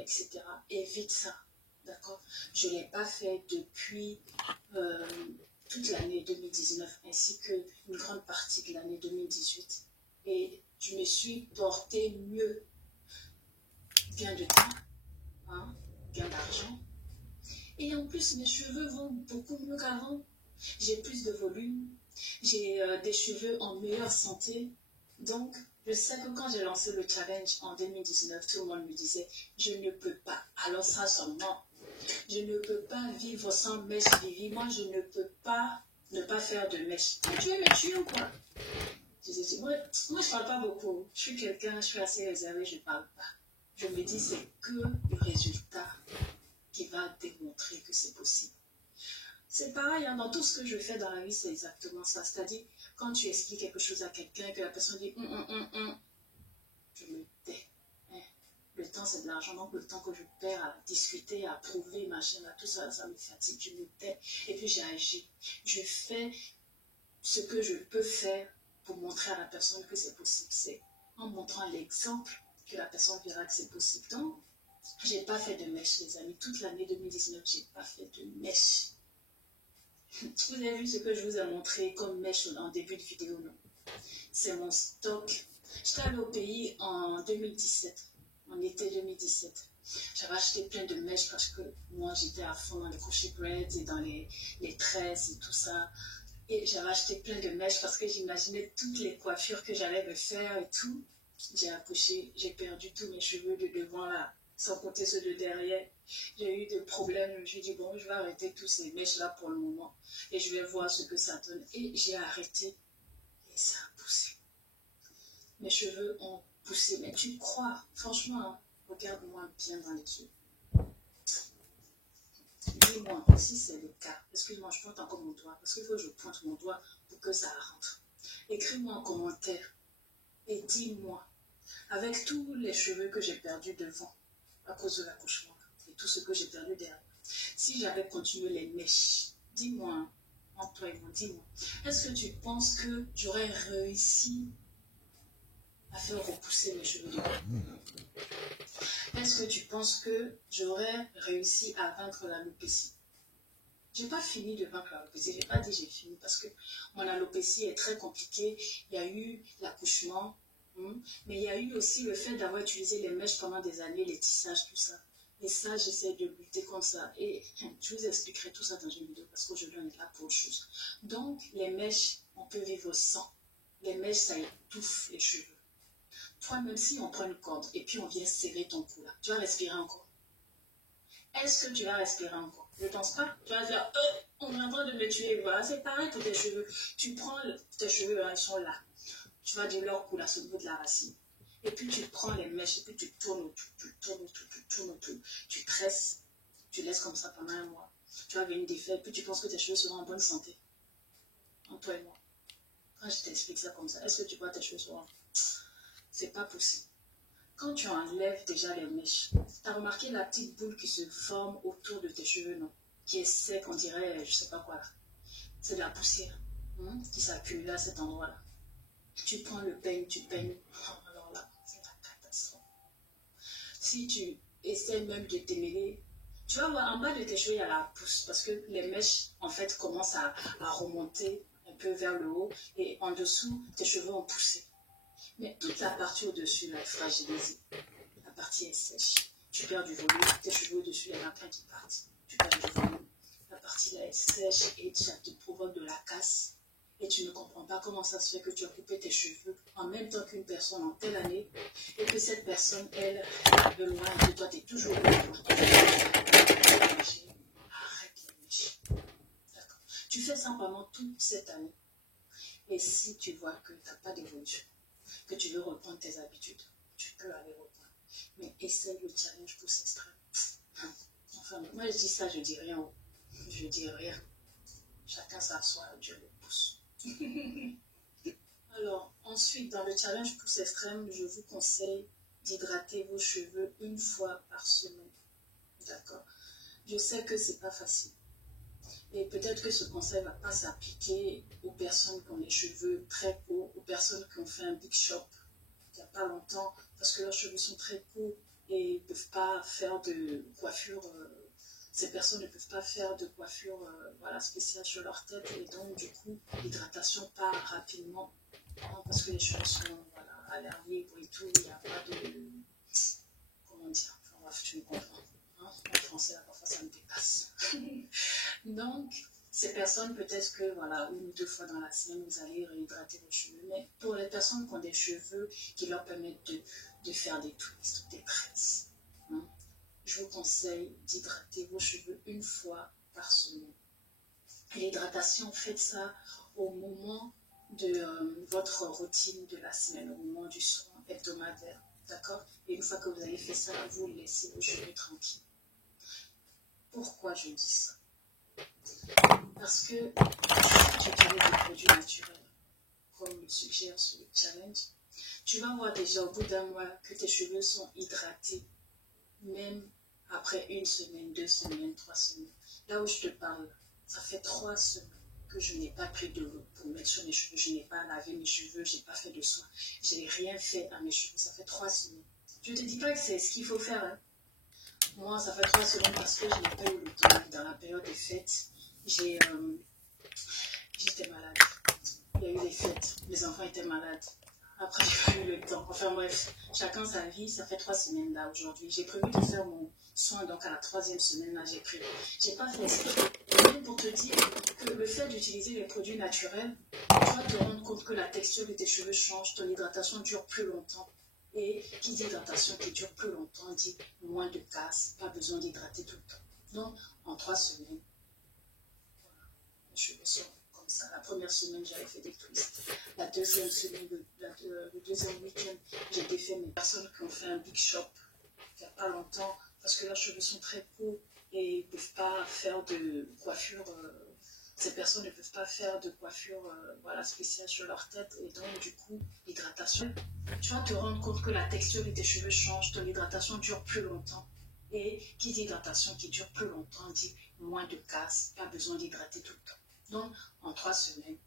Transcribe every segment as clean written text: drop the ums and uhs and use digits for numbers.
etc. Évite ça, d'accord? Je ne l'ai pas fait depuis toute l'année 2019 ainsi qu'une grande partie de l'année 2018. Et je me suis portée mieux. Bien de temps, hein, bien d'argent. Et en plus, mes cheveux vont beaucoup mieux qu'avant. J'ai plus de volume. J'ai des cheveux en meilleure santé. Donc, je sais que quand j'ai lancé le challenge en 2019, tout le monde me disait, je ne peux pas. Alors ça seulement, je ne peux pas vivre sans mèche, Vivi. Moi, je ne peux pas ne pas faire de mèche. Mais tu veux me tuer ou quoi? Moi, je ne parle pas beaucoup. Je suis quelqu'un, je suis assez réservée, je ne parle pas. Je me dis, c'est que le résultat qui va démontrer que c'est possible. C'est pareil, hein, dans tout ce que je fais dans la vie, c'est exactement ça. C'est-à-dire, quand tu expliques quelque chose à quelqu'un et que la personne dit je me tais. Hein. Le temps, c'est de l'argent. Donc, le temps que je perds à discuter, à prouver, machin, à tout ça, ça me fatigue. Je me tais. Et puis, j'agis. Je fais ce que je peux faire pour montrer à la personne que c'est possible. C'est en montrant l'exemple que la personne verra que c'est possible. Donc, je n'ai pas fait de mèche, les amis. Toute l'année 2019, je n'ai pas fait de mèche. Vous avez vu ce que je vous ai montré comme mèche en début de vidéo, non? C'est mon stock. J'étais allée au pays en 2017, en été 2017. J'avais acheté plein de mèches parce que moi, j'étais à fond dans les crochet braids et dans les tresses et tout ça. Et j'avais acheté plein de mèches parce que j'imaginais toutes les coiffures que j'allais me faire et tout. J'ai accouché, j'ai perdu tous mes cheveux de devant là, sans compter ceux de derrière. J'ai eu des problèmes, je me suis dit bon, je vais arrêter tous ces mèches là pour le moment et je vais voir ce que ça donne. Et j'ai arrêté et ça a poussé. Mes cheveux ont poussé, mais tu crois, franchement, hein, regarde-moi bien dans les yeux. Dis-moi si c'est le cas. Excuse-moi, je pointe encore mon doigt parce qu'il faut que je pointe mon doigt pour que ça rentre. Écris-moi en commentaire et dis-moi, avec tous les cheveux que j'ai perdus devant à cause de l'accouchement et tout ce que j'ai perdu derrière, si j'avais continué les mèches, dis-moi, entre toi et moi, dis-moi, est-ce que tu penses que j'aurais réussi à faire repousser mes cheveux devant? Est-ce que tu penses que j'aurais réussi à vaincre l'alopécie? Je n'ai pas fini de vaincre l'alopécie, je n'ai pas dit j'ai fini parce que mon alopécie est très compliquée. Il y a eu l'accouchement, mais il y a eu aussi le fait d'avoir utilisé les mèches pendant des années, les tissages, tout ça. Et ça, j'essaie de lutter contre ça. Et je vous expliquerai tout ça dans une vidéo parce qu'aujourd'hui, on est là pour autre chose. Donc, les mèches, on peut vivre sans. Les mèches, ça étouffe les cheveux. Toi, même si on prend une corde et puis on vient serrer ton cou là, tu vas respirer encore. Est-ce que tu vas respirer encore? Je ne pense pas. Tu vas dire, on est en train de me tuer. Voilà, c'est pareil pour tes cheveux. Tu prends tes cheveux, ils sont là. Tu vas de leur cou là, sur le bout de la racine. Et puis tu prends les mèches et puis tu tournes autour, tu tournes autour. Tu tresses, tu laisses comme ça pendant un mois. Tu vas venir défaire, puis tu penses que tes cheveux seront en bonne santé. Entre toi et moi. Quand je t'explique ça comme ça, est-ce que tu vois tes cheveux seront? C'est pas possible. Quand tu enlèves déjà les mèches, tu as remarqué la petite boule qui se forme autour de tes cheveux, non? Qui est sec, on dirait, je sais pas quoi. C'est de la poussière qui s'accumule à cet endroit-là. Tu prends le peigne, tu peignes. Alors là, c'est la catastrophe. Si tu essaies même de démêler, tu vas voir en bas de tes cheveux, il y a la pousse parce que les mèches, en fait, commencent à remonter un peu vers le haut et en dessous, tes cheveux ont poussé. Mais toute la partie au-dessus, là, est fragilisée. La partie est sèche. Tu perds du volume. Tes cheveux au-dessus, il y en a plein qui partent. Tu perds du volume. La partie là est sèche et ça te provoque de la casse. Et tu ne comprends pas comment ça se fait que tu as coupé tes cheveux en même temps qu'une personne en telle année et que cette personne, elle, de loin, et que toi, tu es toujours loin. Arrête les mèches. D'accord. Tu fais ça pendant toute cette année. Et si tu vois que tu n'as pas d'évolution, que tu veux reprendre tes habitudes, tu peux aller reprendre. Mais essaye le challenge pouce extrême. Enfin, moi je dis ça, je dis rien. Je dis rien. Chacun s'assoit, Dieu le pousse. Alors, ensuite, dans le challenge pouce extrême, je vous conseille d'hydrater vos cheveux une fois par semaine. D'accord? Je sais que c'est pas facile. Et peut-être que ce conseil ne va pas s'appliquer aux personnes qui ont les cheveux très courts, aux personnes qui ont fait un big shop il n'y a pas longtemps, parce que leurs cheveux sont très courts et ne peuvent pas faire de coiffure. Ces personnes ne peuvent pas faire de coiffure voilà, spéciale sur leur tête et donc du coup l'hydratation part rapidement hein, parce que les cheveux sont voilà, à l'air libre et tout, il n'y a pas de... Comment dire, enfin, bref, tu me comprends. Hein, en français, là, parfois ça me dépasse. Donc, ces personnes, peut-être que voilà, 1 ou 2 fois dans la semaine, vous allez réhydrater vos cheveux. Mais pour les personnes qui ont des cheveux qui leur permettent de faire des twists, des tresses, hein, je vous conseille d'hydrater vos cheveux 1 fois par semaine. L'hydratation, faites ça au moment de votre routine de la semaine, au moment du soin hebdomadaire. D'accord? Et 1 fois que vous avez fait ça, vous laissez vos cheveux tranquilles. Pourquoi je dis ça? Parce que si tu utilises des produits naturels, comme le suggère ce challenge, tu vas voir déjà au bout d'un mois que tes cheveux sont hydratés, même après 1 semaine, 2 semaines, 3 semaines. Là où je te parle, ça fait 3 semaines que je n'ai pas pris de l'eau pour mettre sur mes cheveux, je n'ai pas lavé mes cheveux, je n'ai pas fait de soins, je n'ai rien fait à mes cheveux, ça fait 3 semaines. Je ne te dis pas que c'est ce qu'il faut faire. Hein. Moi, ça fait 3 semaines parce que je n'ai pas eu le temps. Dans la période des fêtes, j'étais malade. Il y a eu les fêtes, mes enfants étaient malades. Après, j'ai pas eu le temps. Enfin bref, chacun sa vie. Ça fait 3 semaines là aujourd'hui. J'ai prévu de faire mon soin, donc à la 3e semaine là, j'ai prévu. J'ai pas fait ça. Même pour te dire que le fait d'utiliser les produits naturels, tu vas te rendre compte que la texture de tes cheveux change, ton hydratation dure plus longtemps. Et qui dit hydratation qui dure plus longtemps dit moins de casse, pas besoin d'hydrater tout le temps. Donc, en 3 semaines, voilà, mes cheveux sont comme ça. La première semaine, j'avais fait des twists. La deuxième semaine, le deuxième week-end, j'ai défait mes personnes qui ont fait un big shop il n'y a pas longtemps parce que leurs cheveux sont très courts et ils ne peuvent pas faire de coiffure. Ces personnes ne peuvent pas faire de coiffure voilà, spéciale sur leur tête et donc du coup, l'hydratation, tu vas te rendre compte que la texture de tes cheveux change, ton hydratation dure plus longtemps. Et qui dit hydratation qui dure plus longtemps dit moins de casse, pas besoin d'hydrater tout le temps. Donc, en 3 semaines,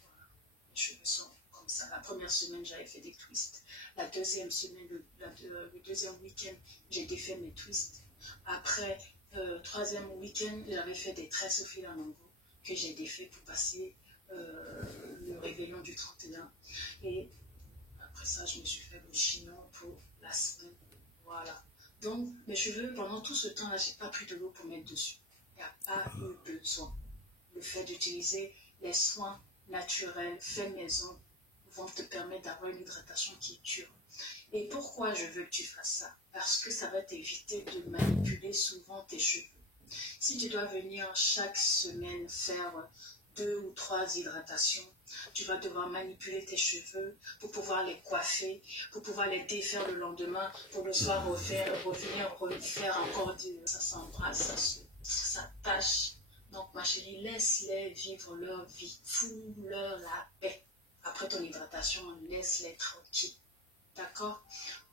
voilà, les cheveux sont comme ça. La première semaine, j'avais fait des twists. La deuxième semaine, le deuxième week-end, j'ai défait mes twists. Après, 3e week-end, j'avais fait des tresses au fil à longo que j'ai défait pour passer le réveillon du 31. Et après ça, je me suis fait le chignon pour la semaine. Voilà. Donc, mes cheveux, pendant tout ce temps-là, j'ai pas pris de l'eau pour mettre dessus. Il n'y a pas eu besoin. Le fait d'utiliser les soins naturels, faits maison, vont te permettre d'avoir une hydratation qui dure. Et pourquoi je veux que tu fasses ça? Parce que ça va t'éviter de manipuler souvent tes cheveux. Si tu dois venir chaque semaine faire 2 ou 3 hydratations, tu vas devoir manipuler tes cheveux pour pouvoir les coiffer, pour pouvoir les défaire le lendemain, pour le soir refaire encore ça s'embrasse, ça tâche. Donc ma chérie, laisse-les vivre leur vie, fous-leur la paix. Après ton hydratation, laisse-les tranquilles. D'accord?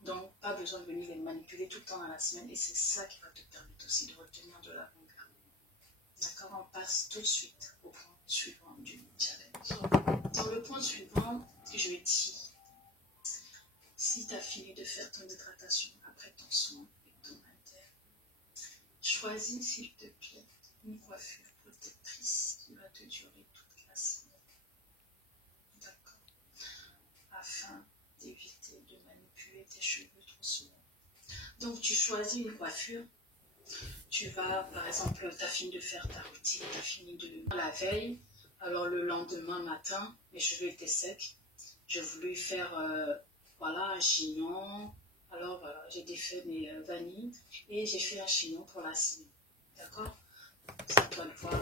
Donc, pas besoin de venir les manipuler tout le temps dans la semaine et c'est ça qui va te permettre aussi de retenir de la longueur. D'accord? On passe tout de suite au point suivant du challenge. Dans le point suivant, je dis, si tu as fini de faire ton hydratation après ton soin hebdomadaire, choisis s'il te plaît une coiffure protectrice qui va te durer toute la semaine. D'accord? Afin d'éviter de manipuler tes cheveux trop souvent. Donc tu choisis une coiffure, tu vas, par exemple, tu as fini de faire ta routine, tu as fini de la veille, alors le lendemain matin, mes cheveux étaient secs, j'ai voulu faire voilà, un chignon, alors voilà, j'ai défait mes vanilles et j'ai fait un chignon pour la semaine, d'accord? Ça doit le voir.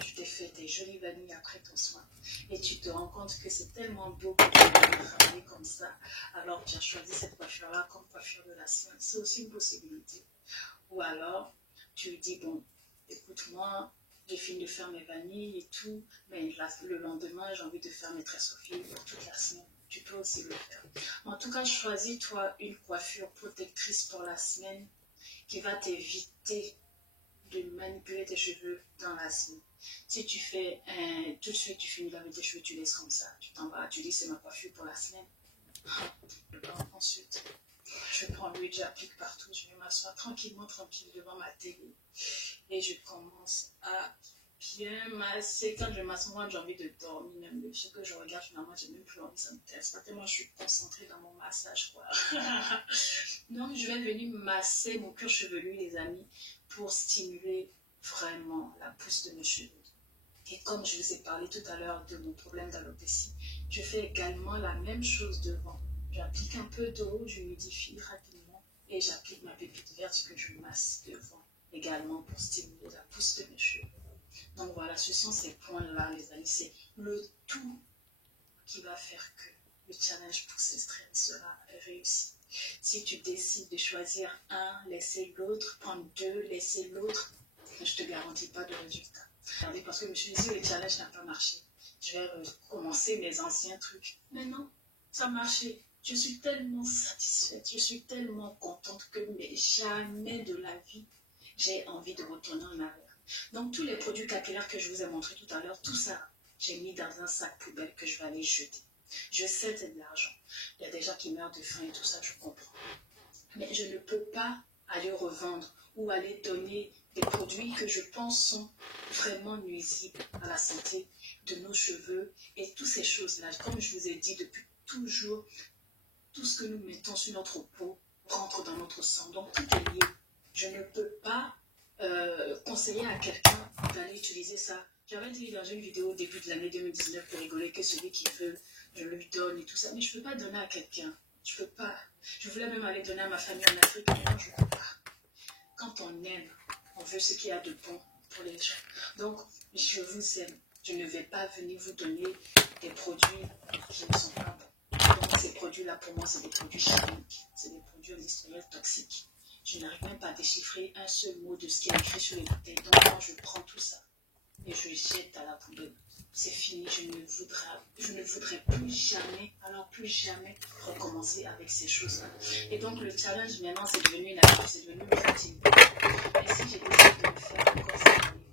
Tu t'es fait des jolies vanilles après ton soin et tu te rends compte que c'est tellement beau que tu peux travailler comme ça, alors tu as choisi cette coiffure-là comme coiffure de la semaine. C'est aussi une possibilité. Ou alors, tu dis, bon, écoute-moi, j'ai fini de faire mes vanilles et tout, mais le lendemain, j'ai envie de faire mes tresses au fil pour toute la semaine. Tu peux aussi le faire. En tout cas, choisis-toi une coiffure protectrice pour la semaine qui va t'éviter de manipuler tes cheveux dans la semaine. Si tu fais tout de suite, tu finis de laver tes cheveux, tu laisses comme ça, tu t'en vas, tu dis c'est ma coiffure pour la semaine. Ensuite, je prends l'huile, j'applique partout, je vais m'asseoir tranquille devant ma télé et je commence à bien masser. Quand je masse, moi j'ai envie de dormir, même le film que je regarde, finalement j'ai même plus envie, ça me teste pas tellement je suis concentrée dans mon massage, quoi. Donc je vais venir masser mon cuir chevelu, les amis, pour stimuler vraiment la pousse de mes cheveux. Et comme je vous ai parlé tout à l'heure de mon problème d'alopécie, je fais également la même chose devant. J'applique un peu d'eau, j'humidifie rapidement et j'applique ma pépite verte que je masse devant également pour stimuler la pousse de mes cheveux. Donc voilà, ce sont ces points-là, les amis. C'est le tout qui va faire que le challenge Pousse Extrême sera réussi. Si tu décides de choisir un, laisser l'autre, prendre deux, laisser l'autre, je ne te garantis pas de résultat. Parce que je me suis dit, le challenge n'a pas marché. Je vais recommencer mes anciens trucs. Mais non, ça a marché. Je suis tellement satisfaite, je suis tellement contente que mais jamais de la vie, j'ai envie de retourner en arrière. Donc tous les produits capillaires que je vous ai montrés tout à l'heure, tout ça, j'ai mis dans un sac poubelle que je vais aller jeter. Je sais que c'est de l'argent. Il y a des gens qui meurent de faim et tout ça, je comprends. Mais je ne peux pas aller revendre ou aller donner des produits que je pense sont vraiment nuisibles à la santé de nos cheveux et toutes ces choses-là. Comme je vous ai dit depuis toujours, tout ce que nous mettons sur notre peau rentre dans notre sang. Donc tout est lié. Je ne peux pas conseiller à quelqu'un d'aller utiliser ça. J'avais dit dans une vidéo au début de l'année 2019 pour rigoler que celui qui veut, je lui donne et tout ça. Mais je ne peux pas donner à quelqu'un. Je ne peux pas. Je voulais même aller donner à ma famille en Afrique, mais non, je ne peux pas. Quand on aime, on veut ce qu'il y a de bon pour les gens. Donc, je vous aime. Je ne vais pas venir vous donner des produits qui ne sont pas bons. Donc, ces produits-là, pour moi, c'est des produits chimiques. C'est des produits industriels toxiques. Je n'arrive même pas à déchiffrer un seul mot de ce qui est écrit sur les bouteilles. Donc, moi, je prends tout ça et je jette à la poubelle. C'est fini, je ne voudrais plus jamais, alors plus jamais recommencer avec ces choses-là. Et donc le challenge maintenant c'est devenu une habitude, c'est devenu une fatigue. Et si j'ai décidé de le faire encore cette année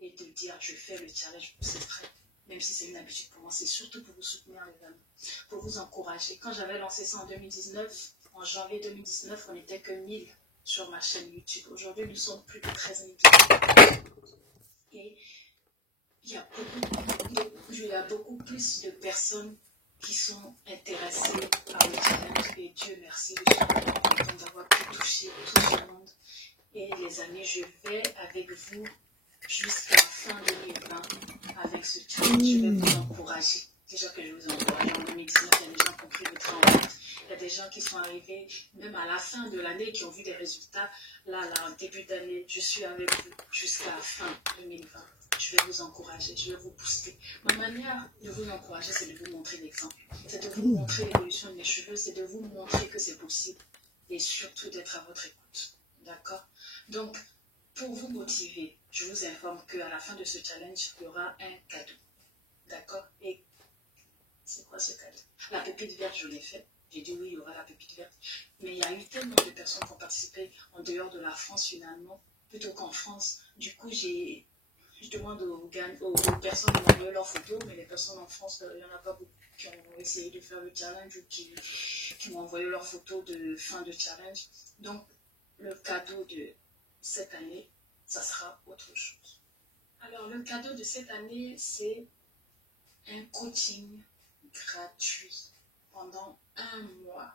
et de dire je fais le challenge Pousse Extrême, même si c'est une habitude pour moi, c'est surtout pour vous soutenir les amis, pour vous encourager. Quand j'avais lancé ça en 2019, en janvier 2019, on n'était que 1000 sur ma chaîne YouTube. Aujourd'hui, nous sommes plus de 13 000. Et il y a beaucoup plus de personnes qui sont intéressées par le challenge et Dieu merci, je suis contente d'avoir pu toucher tout ce monde. Et les amis, je vais avec vous jusqu'à fin 2020 avec ce challenge. Je vais vous encourager. Déjà que je vous encourage en 2019, il y a des gens qui ont pris le train en route. Il y a des gens qui sont arrivés même à la fin de l'année qui ont vu des résultats. Là, en début d'année, je suis avec vous jusqu'à fin 2020. Je vais vous encourager, je vais vous booster. Ma manière de vous encourager, c'est de vous montrer l'exemple. C'est de vous montrer l'évolution de mes cheveux, c'est de vous montrer que c'est possible. Et surtout d'être à votre écoute. D'accord? Donc, pour vous motiver, je vous informe qu'à la fin de ce challenge, il y aura un cadeau. D'accord? Et c'est quoi ce cadeau? La pépite verte, je l'ai fait. J'ai dit oui, il y aura la pépite verte. Mais il y a eu tellement de personnes qui ont participé en dehors de la France finalement, plutôt qu'en France. Du coup, je demande aux personnes de m'envoyer leurs photos, mais les personnes en France, il n'y en a pas beaucoup qui ont essayé de faire le challenge ou qui m'ont envoyé leurs photos de fin de challenge. Donc, le cadeau de cette année, ça sera autre chose. Alors, le cadeau de cette année, c'est un coaching gratuit pendant 1 mois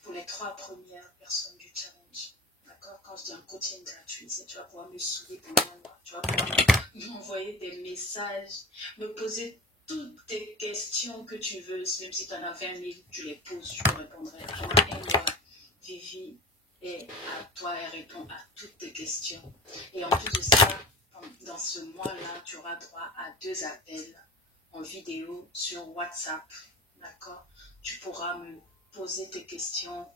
pour les 3 premières personnes du challenge. D'accord? Quand je dis un coaching gratuit, c'est tu vas pouvoir me suivre pendant 1 mois. Tu vas pouvoir m'envoyer des messages, me poser toutes tes questions que tu veux. Même si tu en as 20 000, tu les poses, je te répondrai. Pendant 1 mois, Vivi est à toi et répond à toutes tes questions. Et en plus de ça, dans ce mois-là, tu auras droit à 2 appels en vidéo sur WhatsApp. D'accord? Tu pourras me poser tes questions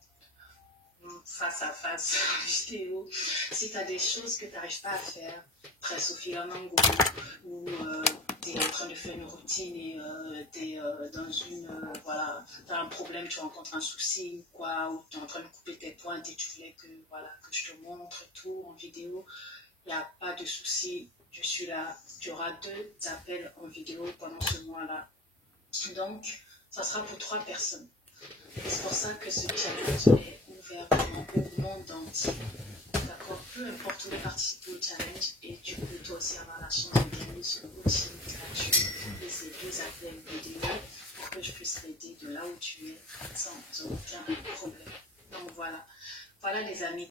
face à face en vidéo. Si tu as des choses que tu n'arrives pas à faire, presse au fil en angle, ou tu es en train de faire une routine et tu es dans voilà, tu as un problème, tu rencontres un souci, quoi, ou tu es en train de couper tes pointes et tu voulais que je te montre tout en vidéo, il n'y a pas de souci, je suis là. Tu auras 2 appels en vidéo pendant ce mois-là. Donc, ça sera pour 3 personnes. C'est pour ça que ce challenge est faire vraiment au monde entier. D'accord? Peu importe où participer au challenge et tu peux toi aussi avoir la chance de gagner ce coaching gratuit et ces 2 appels vidéo pour que je puisse t'aider de là où tu es sans aucun problème. Donc voilà. Voilà les amis.